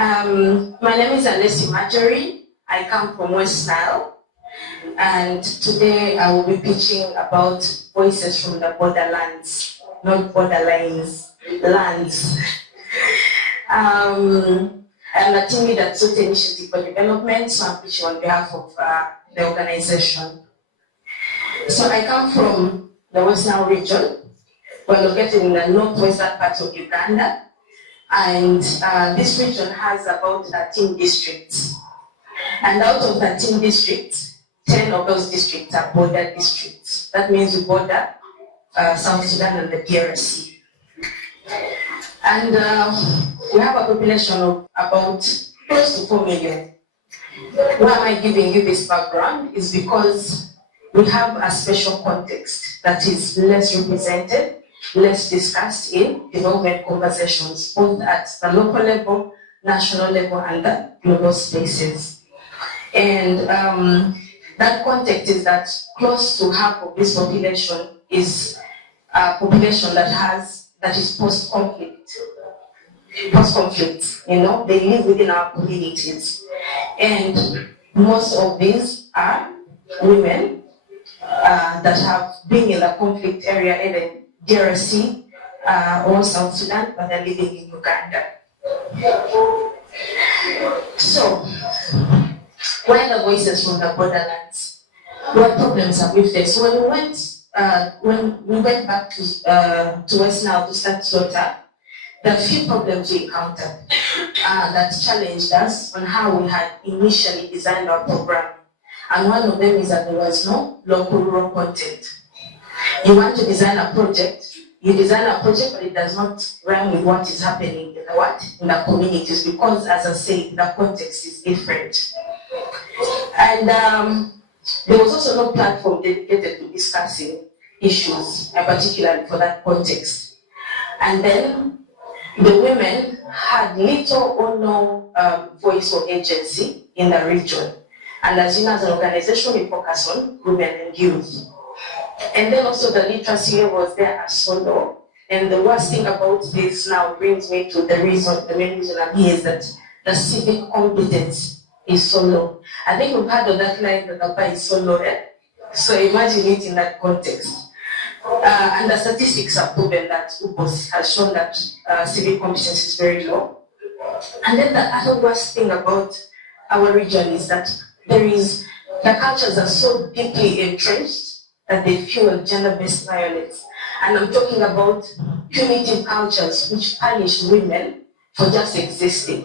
My name is Alessi Marjorie. I come from Westnile, and today I will be pitching about voices from the borderlands, not borderlines, lands. I'm a team lead at Zoota Initiative for Development, so I'm pitching on behalf of the organization. So I come from the Westnile region. We're located in the northwestern part of Uganda, and this region has about 13 districts. And out of 13 districts, 10 of those districts are border districts. That means we border South Sudan and the DRC. And we have a population of about close to 4 million. Why am I giving you this background? Is because we have a special context that is less represented, less discussed in development conversations, both at the local level, national level, and the global spaces. And that context is that close to half of this population is a population that is post-conflict, they live within our communities. And most of these are women that have been in the conflict area, either DRC or South Sudan, but they're living in Uganda. So, why the voices from the borderlands? What problems have we faced? So when we went back to Westnile to start Zoota, there are a few problems we encountered that challenged us on how we had initially designed our program. And one of them is that there was no local rural content. You want to design a project, but it does not rhyme with what is happening in the communities, because, as I say, the context is different. And there was also no platform dedicated to discussing issues, particularly for that context. And then the women had little or no voice or agency in the region. And as you know, as an organization, we focus on women and youth. And then also the literacy levels there are so low. And the worst thing about this now brings me to the main reason I'm here, is that the civic competence is so low. I think we've heard of that line that the bar is so low, eh? So imagine it in that context. And the statistics have proven that UPOS has shown that civic competence is very low. And then the other worst thing about our region is that the cultures are so deeply entrenched that they fuel gender-based violence. And I'm talking about punitive cultures which punish women for just existing.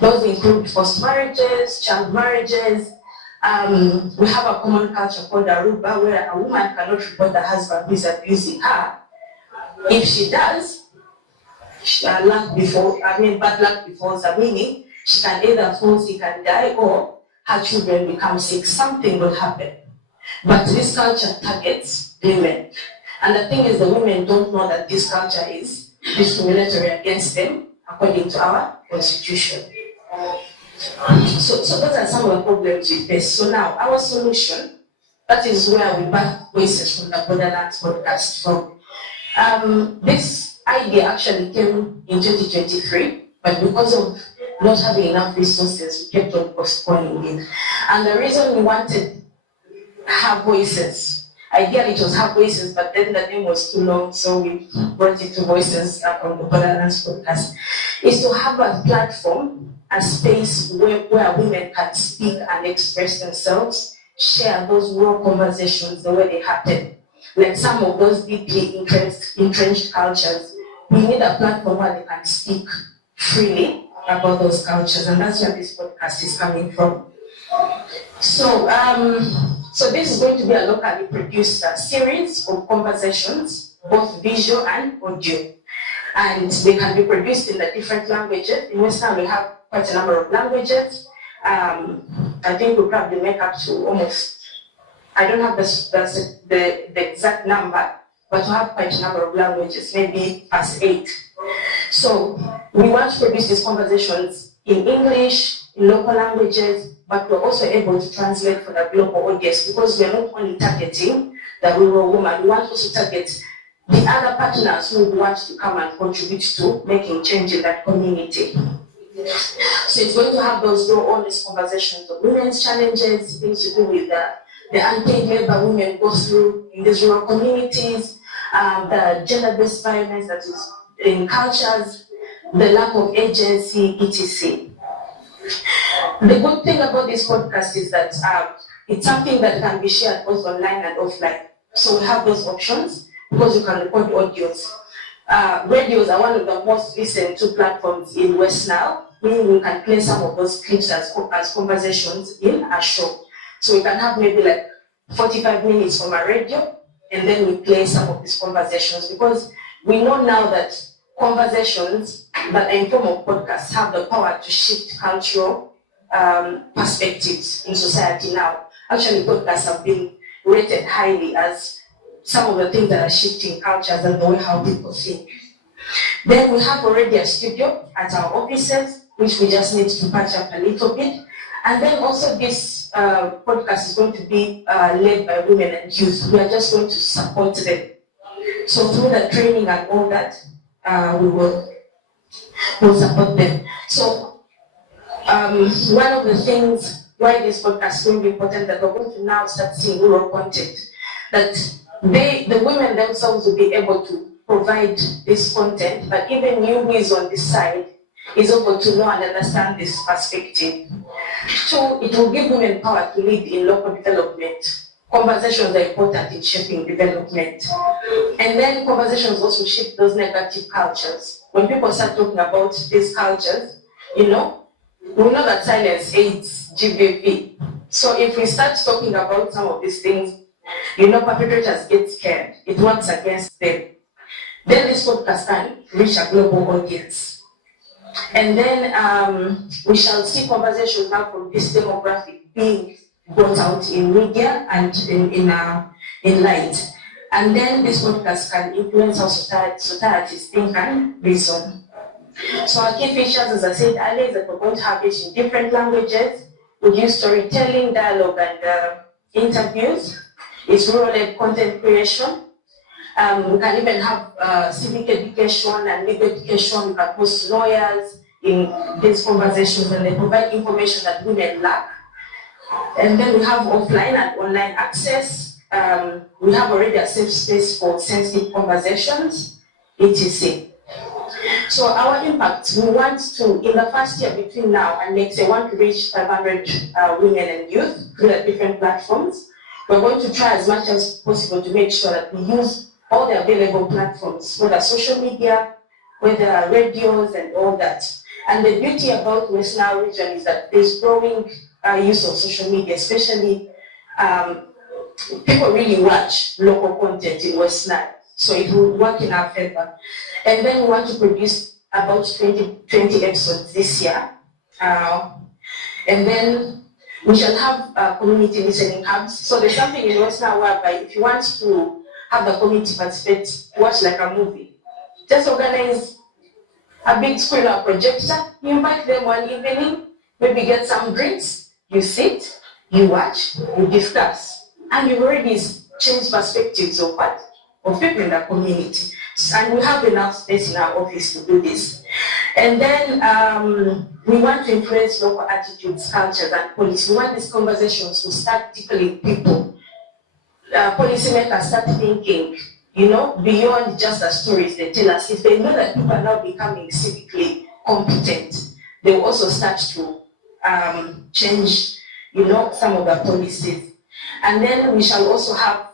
Those include forced marriages, child marriages. We have a common culture called Arua, where a woman cannot report the husband who is abusing her. If she does, bad luck befalls her, meaning she can either fall sick and die, or her children become sick. Something will happen. But this culture targets women. And the thing is, the women don't know that this culture is discriminatory against them, according to our constitution. So those are some of the problems we face. So now, our solution, that is where we back voices from the Borderlands Podcast from. This idea actually came in 2023, but because of not having enough resources, we kept on postponing it. And the reason we wanted Have Voices, ideally it was Have Voices, but then the name was too long, so we brought it to Voices on the Borderlands Podcast, is to have a platform, a space where women can speak and express themselves, share those raw conversations the way they happen. Like some of those deeply entrenched cultures, we need a platform where they can speak freely about those cultures, and that's where this podcast is coming from. So this is going to be a locally produced series of conversations, both visual and audio. And they can be produced in the different languages. In Western, we have quite a number of languages. I think we'll probably make up to almost, I don't have the exact number, but we have quite a number of languages, maybe past 8. So we want to produce these conversations in English, in local languages, but we're also able to translate for the global audience, because we're not only targeting the rural woman, we want also to target the other partners who want to come and contribute to making change in that community. So it's going to have those raw, honest conversations of women's challenges, things to do with the unpaid labor women go through in these rural communities, the gender-based violence that is in cultures, the lack of agency, etc. The good thing about this podcast is that it's something that can be shared both online and offline. So we have those options because you can record audios. Radios are one of the most listened to platforms in Westnile, meaning we can play some of those clips as conversations in a show. So we can have maybe like 45 minutes from a radio, and then we play some of these conversations because we know now that conversations that are informal podcasts have the power to shift cultural perspectives in society now. Actually, podcasts have been rated highly as some of the things that are shifting cultures and the way how people think. Then we have already a studio at our offices, which we just need to patch up a little bit. And then also this podcast is going to be led by women and youth. We are just going to support them. So through the training and all that, we will support them. So one of the things why this podcast is going to be important that we're going to now start seeing rural content, that the women themselves will be able to provide this content, but even you who is on this side is able to know and understand this perspective. Two, it will give women power to lead in local development. Conversations are important in shaping development. And then conversations also shape those negative cultures. When people start talking about these cultures, we know that silence aids GBV. So if we start talking about some of these things, perpetrators get scared. It works against them. Then this podcast can reach a global audience. And then we shall see conversations now from this demographic being brought out in media and in light. And then this podcast can influence how societies think and reason. So our key features, as I said earlier, is that we're going to have it in different languages. We use storytelling, dialogue, and interviews. It's rural-led content creation. We can even have civic education and legal education. We can host lawyers in these conversations, and they provide information that women lack. And then we have offline and online access. We have already a safe space for sensitive conversations, etc. So our impact, we want to, in the first year between now and next year, want to reach 500 women and youth through the different platforms. We're going to try as much as possible to make sure that we use all the available platforms, whether social media, whether radios and all that. And the beauty about Westnile region is that there's growing use of social media, especially people really watch local content in Westnile. So it will work in our favor. And then we want to produce about 20 episodes this year. And then we shall have community listening hubs. So there's something in Westnile whereby if you want to have the community participate, watch like a movie, just organize a big screen or projector, you invite them one evening, maybe get some drinks, you sit, you watch, you discuss, and you've already changed perspectives of what? Of people in the community. And we have enough space in our office to do this. And then we want to influence local attitudes, cultures, and policy. We want these conversations to start tickling people. Policymakers start thinking, beyond just the stories they tell us. If they know that people are now becoming civically competent, they will also start to change, some of the policies. And then we shall also have,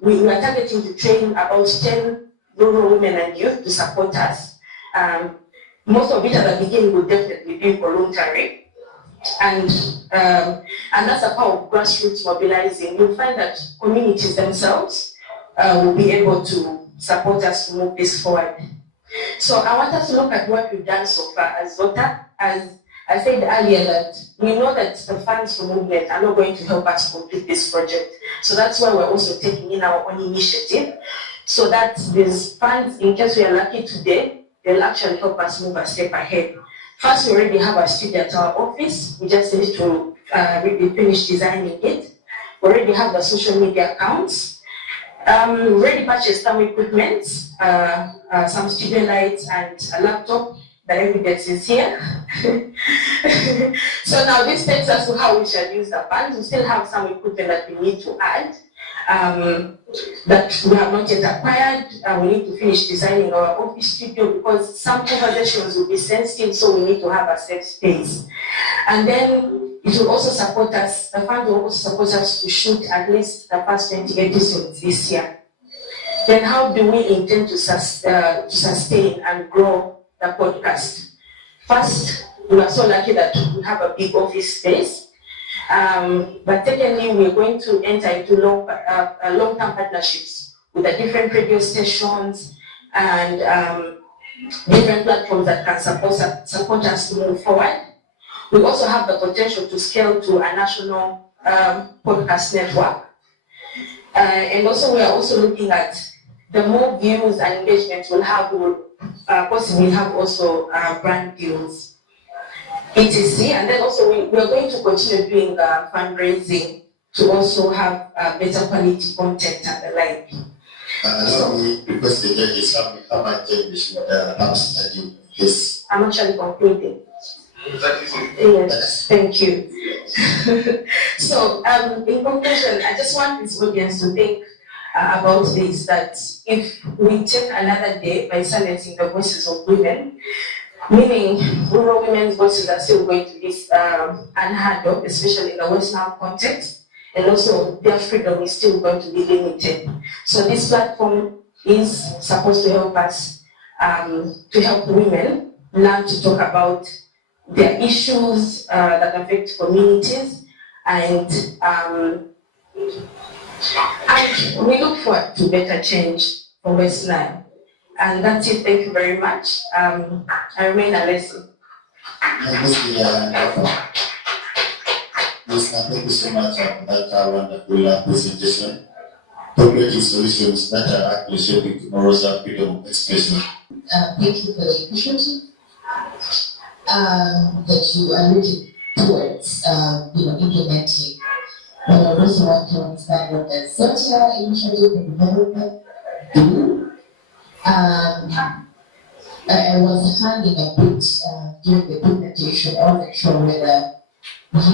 we are targeting to train about 10 rural women and youth to support us. Most of it at the beginning will definitely be voluntary. And that's a power of grassroots mobilizing. You'll find that communities themselves will be able to support us to move this forward. So I want us to look at what we've done so far as Zoota. As I said earlier, that we know that the funds for movement are not going to help us complete this project. So that's why we're also taking in our own initiative, so that these funds, in case we are lucky today, they'll actually help us move a step ahead. First, we already have a studio at our office. We just need to finish designing it. We already have the social media accounts. We already purchased some equipment, some studio lights and a laptop the evidence is here. So now this takes us to how we shall use the funds. We still have some equipment that we need to add that we have not yet acquired. We need to finish designing our office studio because some conversations will be sensitive, so we need to have a safe space. And then it will also support us, the fund will also support us to shoot at least the first 20 episodes this year. Then how do we intend to sustain and grow the podcast? First, we are so lucky that we have a big office space. But secondly, we're going to enter into long-term partnerships with the different radio stations and different platforms that can support us to move forward. We also have the potential to scale to a national podcast network. And also, we are also looking at the more views and engagements we'll have, we'll possibly have also brand deals, etc. And then also we are going to continue doing fundraising to also have better quality content and the like. Allow me, because the judges have how much time should study this. I'm actually concluding. Yes, thank you. So, in conclusion, I just want this audience to think about this, that if we take another day by silencing the voices of women, meaning rural women's voices are still going to be unheard of, especially in the Westnile context, and also their freedom is still going to be limited. So this platform is supposed to help us, to help women learn to talk about their issues that affect communities, and we look forward to better change for Westnile. And that's it. Thank you very much. I remain a lesson. Thank you so much for that wonderful presentation. Concrete solutions that are actually shaping tomorrow's freedom of expression. Thank you for the initiative that you alluded towards, implementing. But I also want to understand what the Zoota Initiative and development do. I was handing a bit during the presentation. I wasn't sure whether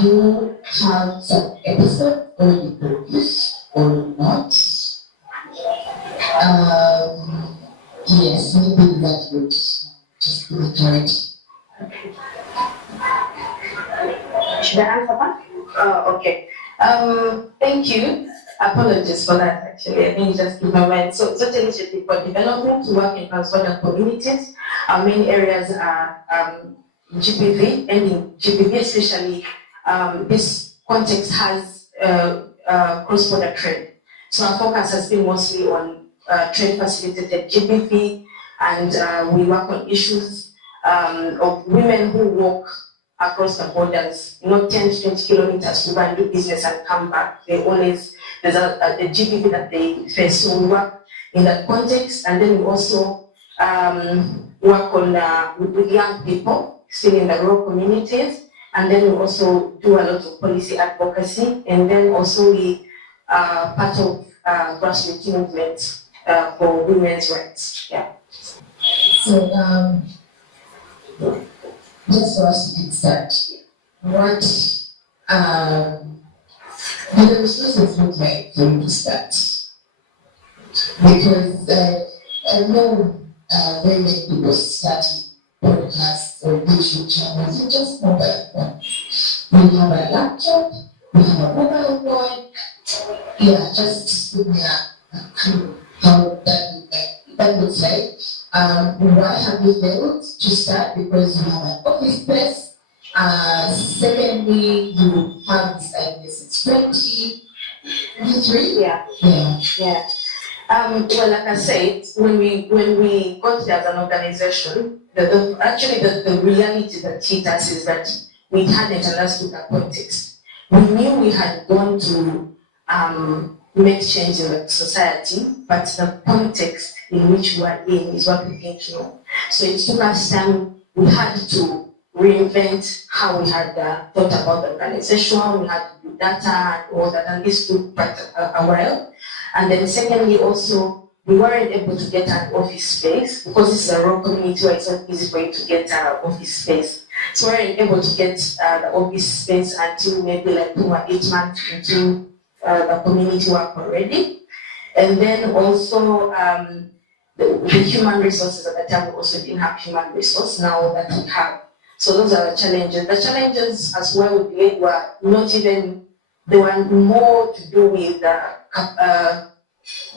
you have some episode already produced or not. Yes, maybe that would just be the clarity. Should I answer that? Okay. Thank you. Apologies for that, actually. I didn't just give my mind. So, Zoota Initiative for Development to work in transborder communities. Our main areas are GPV, and in GPV especially, this context has cross-border trade. So our focus has been mostly on trade-facilitated GPV, and we work on issues of women who walk across the borders, 10 to 20 kilometers to go and do business and come back. There's a GPV that they face. So we work in that context, and then we also work on with young people still in the rural communities, and then we also do a lot of policy advocacy, and then also we are part of grassroots movements for women's rights. Yeah. So just for us to get started, what do the resources look like for you to start? Because I know very many people starting podcasts or YouTube channels with just mobile phones. We have a laptop, we have a mobile phone. Yeah, just give me a clue how that looks like. Why have you failed to start? Because you have an office space. Secondly, you have this idea since 2023. Yeah. Well, like I said, when we got there as an organization, the reality that hit us is that we hadn't understood the context. We knew we had gone to make change in the society, but the context in which we are in is what we didn't know. So it took us time. We had to reinvent how we had thought about the organization. We had to do data and all that, and this took quite a while. And then secondly, also, we weren't able to get an office space because this is a rural community where it's not easy for you to get an office space. So we weren't able to get the office space until maybe like 2 or 8 months into the community work already. And then also the human resources at the time, we also didn't have human resource now that we have. So those are the challenges. The challenges as well we believe were not even, they were more to do with the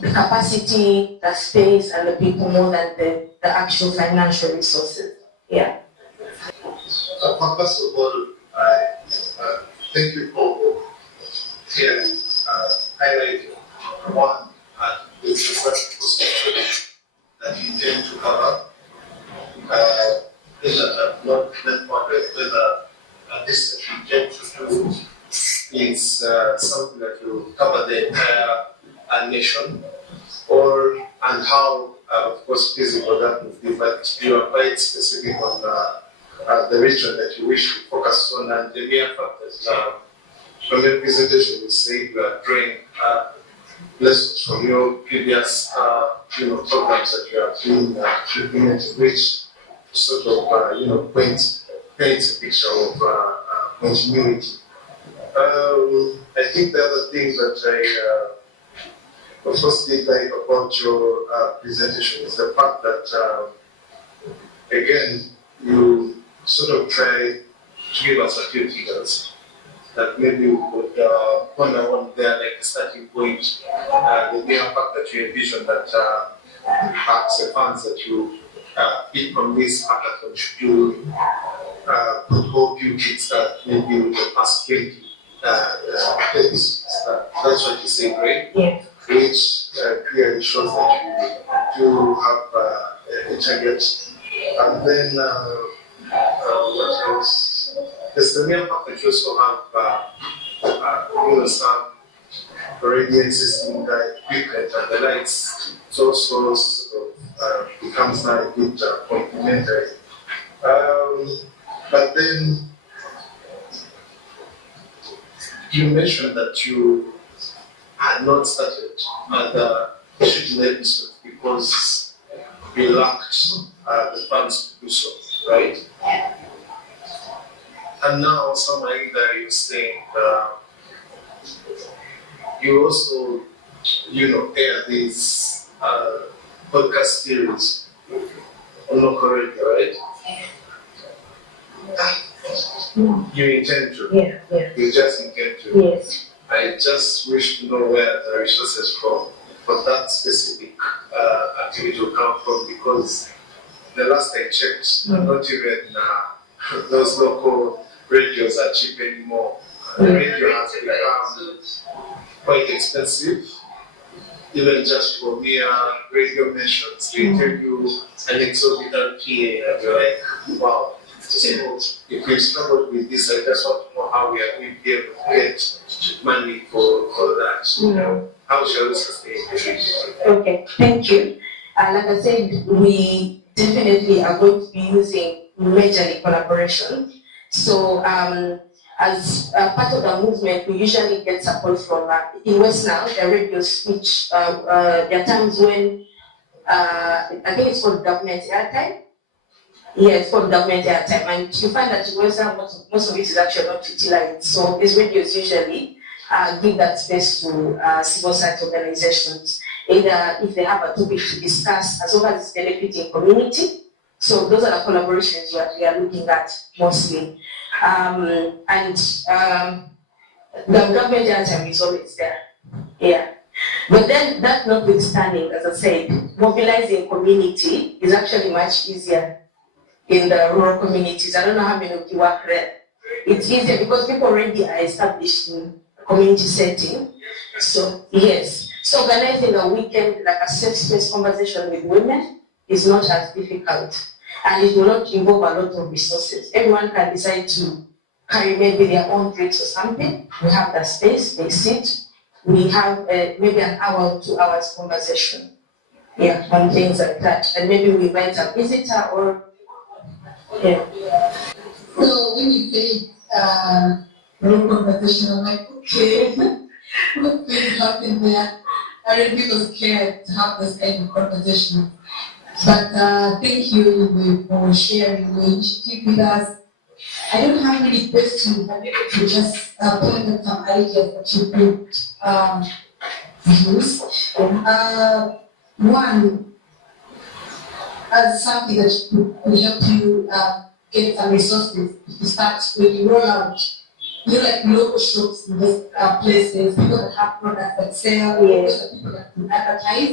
capacity, the space, and the people more than the actual financial resources. Yeah. First of all, thank you for sharing, highlighting one, the first that you intend to cover. Is that not meant for whether this that you intend to do is something that will cover the entire nation, and how, of course, feasible that would be, but you are quite specific on the region that you wish to focus on, and the mere fact that from your presentation you say you are drawing lessons from your previous programs that you are doing implementing, which sort of paints a picture of continuity. I think the other thing that I first did like about your presentation is the fact that again you sort of try to give us a few figures that maybe we could ponder on there, like a starting point. The mere fact that you envision that perhaps the funds that you get from this hackathon should could help you kickstart maybe with the past 20 that's what you say, right? Yeah. Which clearly shows that you do have a target. And then what else? There's the mere fact that you also have some already existing equipment and the lights. It also sort of becomes now a bit complementary. But then you mentioned that you had not started the shooting episode because we lacked the funds to do so, right? And now somewhere in there you're saying you also, air these podcast series on local radio, right? You intend to? Yeah. You just intend to? Yes. I just wish to know where the resources for that specific activity will come from, because the last I checked, not even those local radios are cheap anymore. The radio has become quite expensive, even just for mere radio mentions. They tell you an exorbitant PA, and you're like, wow. So if we struggled with this, I just want to know how we are going to be able to get money for that. How shall we sustain it? Okay, thank you. Like I said, we definitely are going to be using majorly collaboration. So as part of the movement, we usually get support from, in Westnile, the radios, which there are times when, I think it's called government airtime. Yeah, it's called government airtime, and you find that in Westnile, most of it is actually not utilized. So these radios usually give that space to civil society organizations, either if they have a topic to discuss, as long as it's benefiting community. So those are the collaborations that we are looking at mostly. The government airtime is always there. Yeah. But then that notwithstanding, as I said, mobilizing community is actually much easier in the rural communities. I don't know how many of you work there. It's easier because people already are established in a community setting. So yes. So organizing a weekend, like a safe space conversation with women, is not as difficult. And it will not involve a lot of resources. Everyone can decide to carry maybe their own drinks or something. We have the space, they sit. We have maybe an hour or 2 hours conversation. Yeah, on things like that. And maybe we invite a visitor or, yeah. So when you say group conversation, I'm like, okay, what things happen there? I really people scared to have this kind of conversation. But thank you for sharing the initiative with us. I don't have many questions. I'm able to just point out some ideas that you could use. One, as something that could help you get some resources to start when you roll out. Like local shops in those places, people that have products that sell, people that can advertise,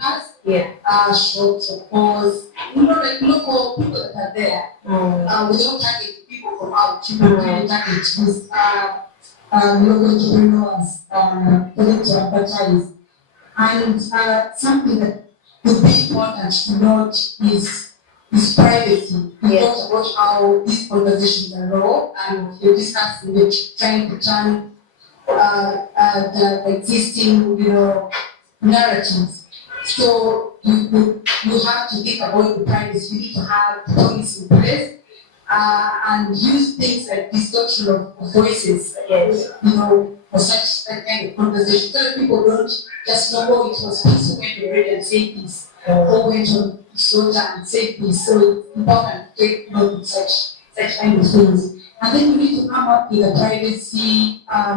podcasts, shops, of course, like local people that are there. We don't target people from out, we really target these local entrepreneurs for them to advertise. And something that would be important to note is privacy. We talked about how these conversations are raw and you're discussing trying to turn the existing, narratives. So you have to think about the privacy. You need to have policy in place and use things like distortion of voices, for such that kind of conversation. So that people don't just know, oh, it was peace who went to read and say this, or went on Zoota and say this. So it's important to take note of such kind of things. And then you need to come up with a privacy, a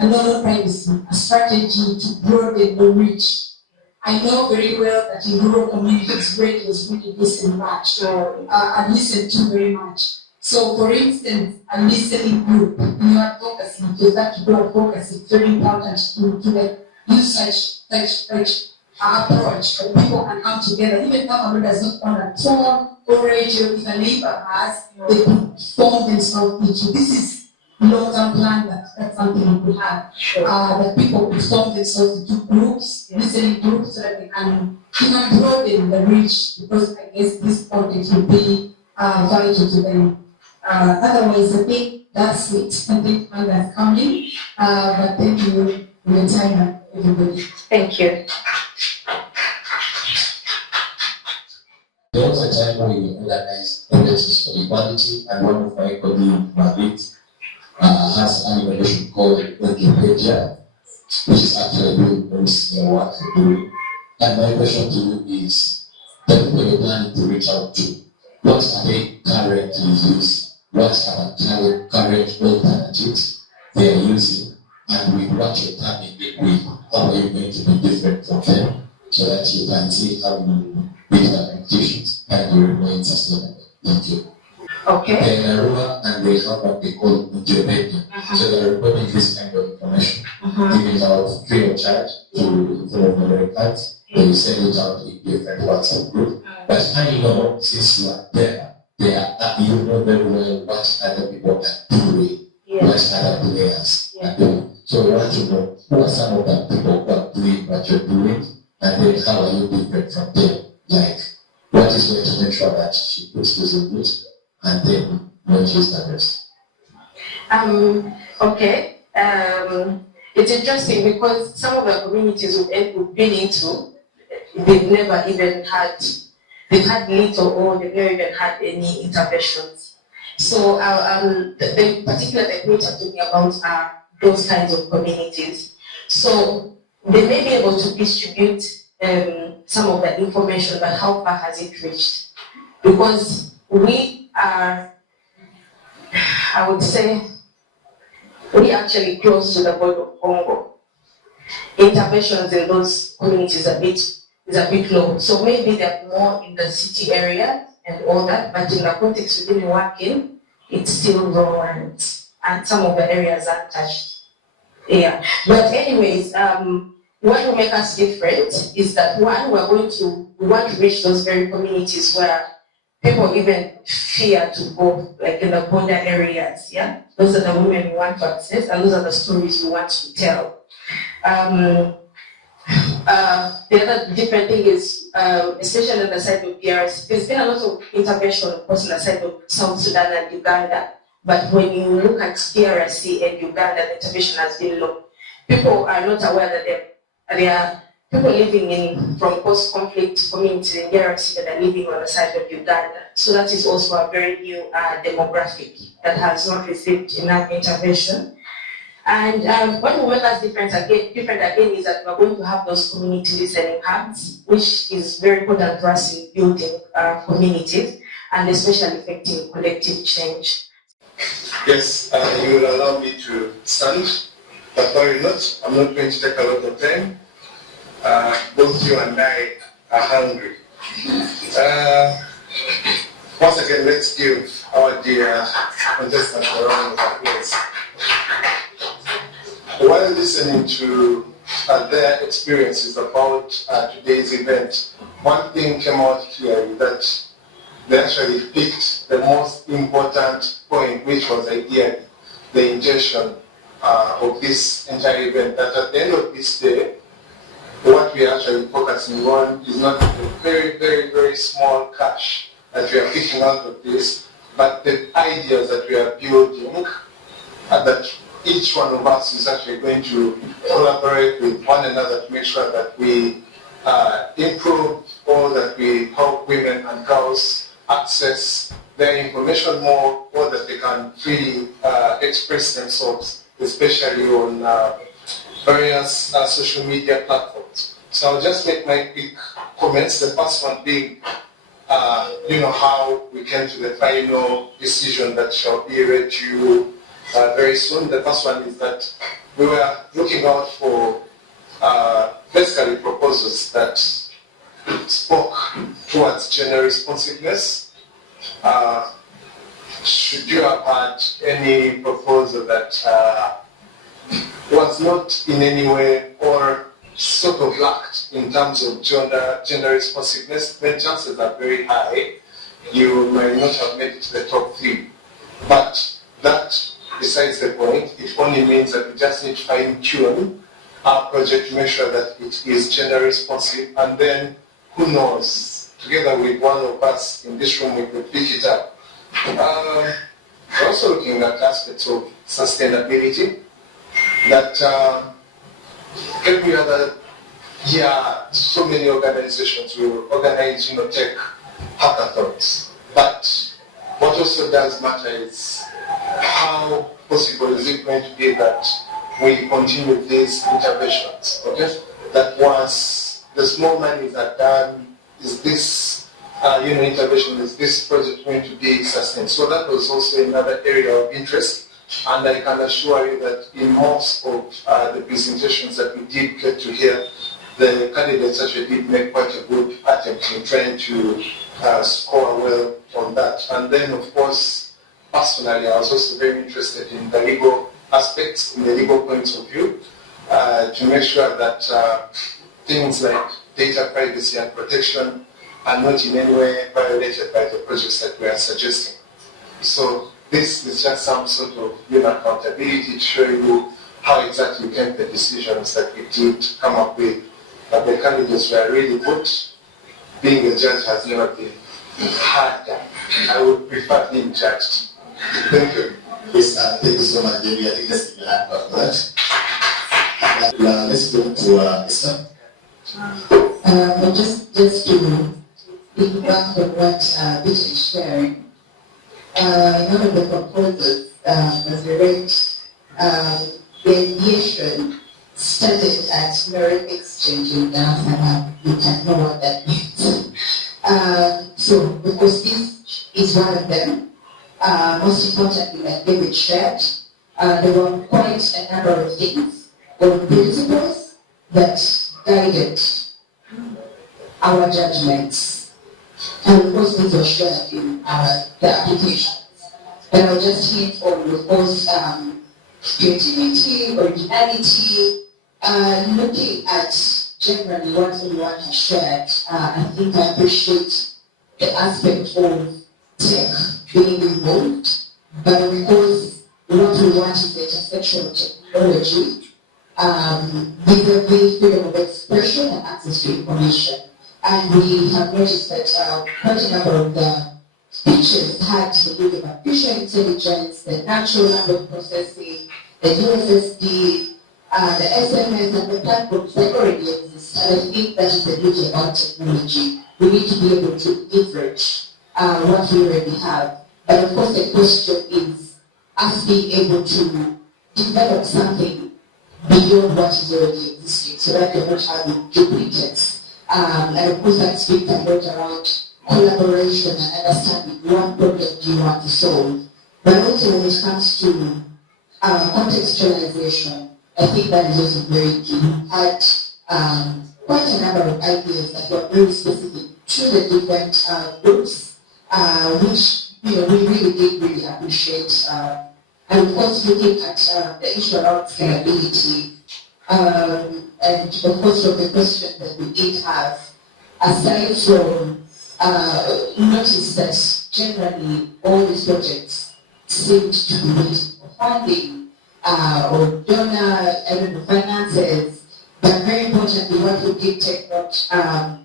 non-privacy, a strategy to broaden the reach. I know very well that in rural communities, radio is really listened much, and listened to very much. So, for instance, a listening group in your advocacy, because that to do advocacy, it's very important to use such approach that people can come together. Even someone who does not own a phone or radio, if a neighbor has, they could form themselves into. This is long-term plan, that's something we could have. That people could form themselves into groups, listening groups, so that they can broaden the reach, because I guess this content will be vital to them. Otherwise, I think that's it. I think that's coming. But thank you for your time, everybody. Thank you. There was a time when we organized events for equality, and one of my colleagues, Margaret, has an innovation called unpaid, which is actually doing very similar work we're doing. And my question to you is, the people you're planning to reach out to, what are they currently using? What are the current alternatives they are using? And with what you're coming in with, how are you going to be different from them, so that you can see how you meet the expectations and you remain sustainable? Thank you. Okay. They're in Arua and they have what they call unpaid. So they're reporting this kind of information, giving out free of charge to informal Americans. They send it out in different WhatsApp groups. But I know, since you are there, you know very well what other people are doing, what other players are doing. So we want to know who are some of the people who are doing what you're doing, and then how are you different from them? Like, what is going to make sure that she puts this in good, and then not use the rest? Okay. It's interesting because some of the communities we've been into, they've never even had. They've had little or they've never even had any interventions. So the particular techniques I'm talking about are those kinds of communities. So they may be able to distribute some of the information, but how far has it reached? Because we are, I would say, we actually close to the border of Congo. Interventions in those communities is a bit low. So maybe they're more in the city area and all that, but in the context we've been working, it's still raw and some of the areas are touched. Yeah. But anyways, what will make us different is that one, we want to reach those very communities where people even fear to go, like in the border areas. Yeah. Those are the women we want to access, and those are the stories we want to tell. The other different thing is, especially on the side of DRC, there's been a lot of intervention, of course, on the side of South Sudan and Uganda. But when you look at DRC and Uganda, the intervention has been low. People are not aware that there are people living from post-conflict communities in DRC that are living on the side of Uganda. So that is also a very new demographic that has not received enough intervention. And what will make us different again is that we're going to have those community listening hubs, which is very important for us in building communities and especially affecting collective change. Yes, you will allow me to stand, but worry not, I'm not going to take a lot of time. Both you and I are hungry. Once again, let's give our dear contestants a round of applause. While listening to their experiences about today's event, one thing came out clearly that they actually picked the most important point, which was ideally the intention of this entire event, that at the end of this day, what we are actually focusing on is not the very, very, very small cash that we are picking out of this, but the ideas that we are building, and that each one of us is actually going to collaborate with one another to make sure that we improve or that we help women and girls access their information more, or that they can freely express themselves, especially on various social media platforms. So I'll just make my quick comments. The first one being, how we came to the final decision that shall be read to you very soon. The first one is that we were looking out for basically proposals that spoke towards gender responsiveness. Should you have had any proposal that was not in any way or sort of lacked in terms of gender responsiveness, then chances are very high you might not have made it to the top 3. But that, besides the point, it only means that we just need to fine-tune our project to make sure that it is gender responsive, and then who knows, together with one of us in this room, we could pick it up. We're also looking at aspects of sustainability that every other year, so many organizations will organize, tech hackathons. But what also does matter is how possible is it going to be that we continue these interventions, okay? That once the small monies are done, is this intervention, is this project going to be sustained? So that was also another area of interest. And I can assure you that in most of the presentations that we did get to hear, the candidates actually did make quite a good attempt in trying to score well on that. And then, of course, personally, I was also very interested in the legal aspects, in the legal points of view, to make sure that things like data privacy and protection are not in any way violated by the projects that we are suggesting. So this is just some sort of accountability to show you how exactly we came to the decisions that we did come up with. But the candidates were really good. Being a judge has never been harder. I would prefer being judged. Thank you. Yes, thank you so much, Jamie. I think that's the hand for that. And, let's go to Esther. Just to piggyback on what Peter is sharing, one of the proposals, as we read, the ideation started at merit exchange in Ghana. You can know what that means. So, because this is one of them, most importantly, like David shared, there were quite a number of things, or principles that guided our judgments. And of course, these were shared in the applications. And I'll just hit on, of course, creativity, originality, looking at generally what everyone has shared. I think I appreciate the aspect of tech being involved, but of course, what we want is the intersection of technology vis-a-vis freedom of expression and access to information. And we have noticed that quite a number of the speeches had the use of artificial intelligence, the natural language processing, the USSD, the SMS, and the platforms that already exist. And I think that is the beauty about technology. We need to be able to leverage what we already have. But of course, the question is us being able to develop something beyond what is already existing so that you're not having duplicates. And of course that speaks a lot around collaboration and understanding what problem you want to solve. But also when it comes to contextualization, I think that is also very key. Had quite a number of ideas that were very specific to the different groups, which we really did really appreciate. And of course, looking at the issue around scalability, and of course, from the question that we did have, aside from notice that generally all these projects seemed to be waiting for funding or donor finances, but very importantly, what we did take note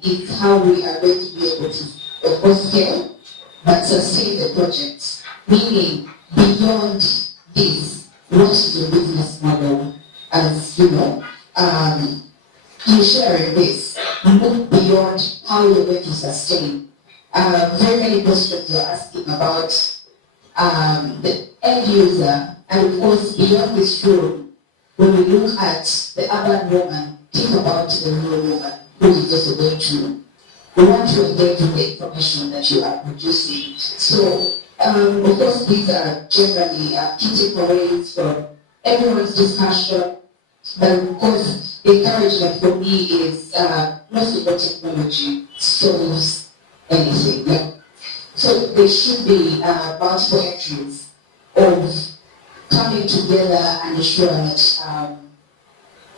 is how we are going to be able to, of course, scale, but sustain the projects. Meaning, beyond this, what is your business model? As you know, you sharing this, move beyond how you're going to sustain. Very many questions you're asking about the end user, and of course, beyond this room, when we look at the urban woman, think about the rural woman who is also going to want to engage with the information that you are producing. So, of course, these are generally key takeaways from everyone's discussion. But of course, the encouragement for me is most of the technology solves anything. Yeah. So there should be multiple entries of coming together and ensure that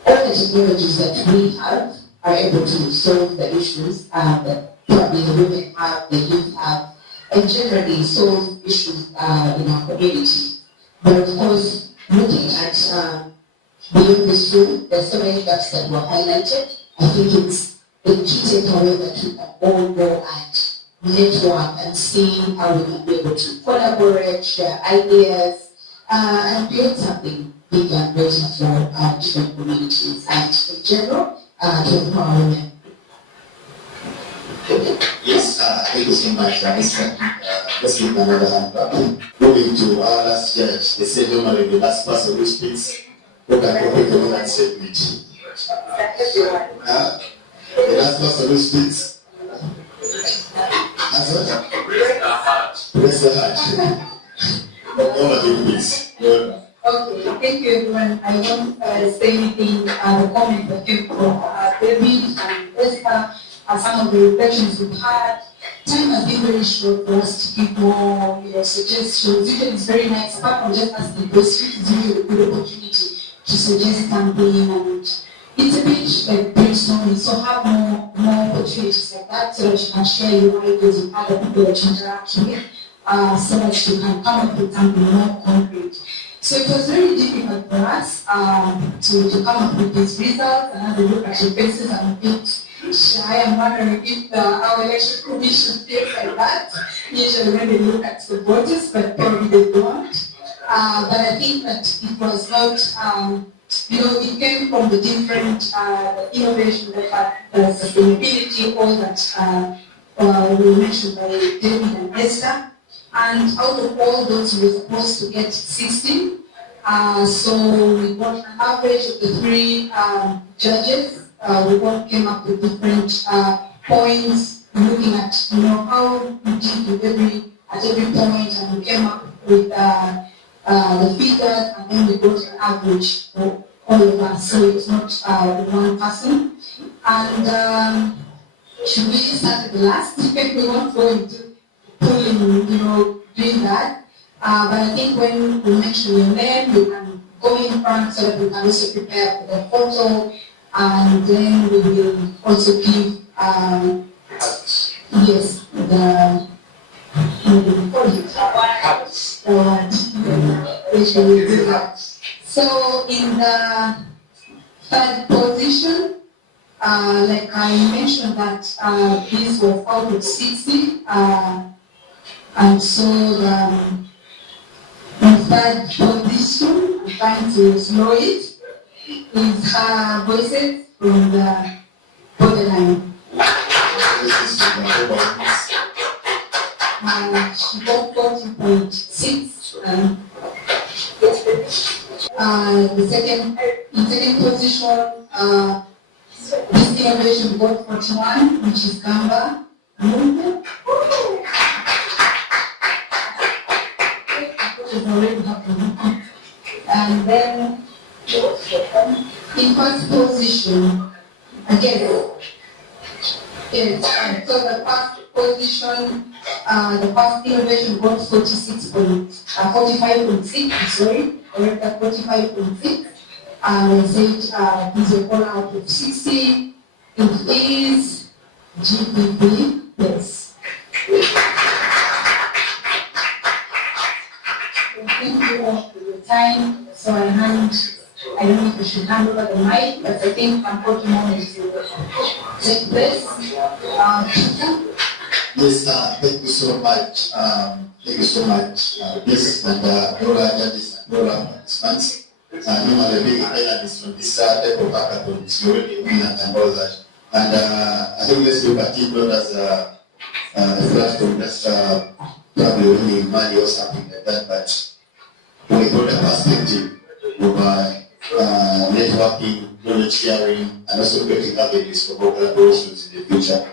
all the technologies that we have are able to solve the issues that probably the women have, the youth have, and generally solve issues in our community. But of course, looking at beyond this room, there's so many gaps that were highlighted. I think it's the key takeaway that we can all go and network and see how we can be able to collaborate, share ideas, and build something big and better for different communities and in general to empower women. Yes, thank you so much, Vanessa. Let's give another hand clap. Moving to our last judge, they say normally the last person who speaks, who can complete the whole and segment. The last person who speaks. That's what? Press the heart. Over to you, please. Okay, thank you everyone. I won't say anything, the comments that came from David and Esther, some of the reflections we've had. Time has been very short for us to give more suggestions. Usually it's very nice, apart from just asking questions, it's usually a good opportunity to suggest something, and it's a bit like brainstorming, so have more opportunities like that so that you can share your ideas with other people that you interact with, so that you can come up with something more concrete. So it was very difficult for us to come up with these results, and as I look at your faces, I'm a bit shy. I'm wondering if our election commission feels like that, usually when they look at the voters, but probably they don't. But I think that it was not, it came from the different innovation that had the sustainability, all that we mentioned by David and Esther. And out of all those, we were supposed to get 16. So we got an average of the three judges. We all came up with different points, looking at how we did with every point, and we came up with the figures, and then we got an average for all of us. So it's not one person. And should we start at the last? We won't go into pulling, doing that. But I think when we mention your name, we can go in front so that we can also prepare for the photo, and then we will also give, yes, the So in the third position, like I mentioned that this was out of 60, and so the third position, I'm trying to slow it, is her voices from the Borderlands. She got 40.6 yesterday. in second position, this innovation got 41, which is Gamba movement. It's already happening. And then in first position, again, yes, so the first position, the first innovation got 45.6, sorry, correct, 45.6. And I said, he's a caller out of 60. It is GPP, yes. Thank you all for your time. So I don't know if I should hand over the mic, but I think I'm 40 moments to take this. Yes, thank you so much. Thank you so much. This and Arua judges and Arua participants. Normally, being an analyst from this type of hackathon is already winner and all that. And I think let's look at it not as a platform that's probably winning money or something like that, but we got a perspective of networking, knowledge sharing, and also creating avenues for collaborations in the future.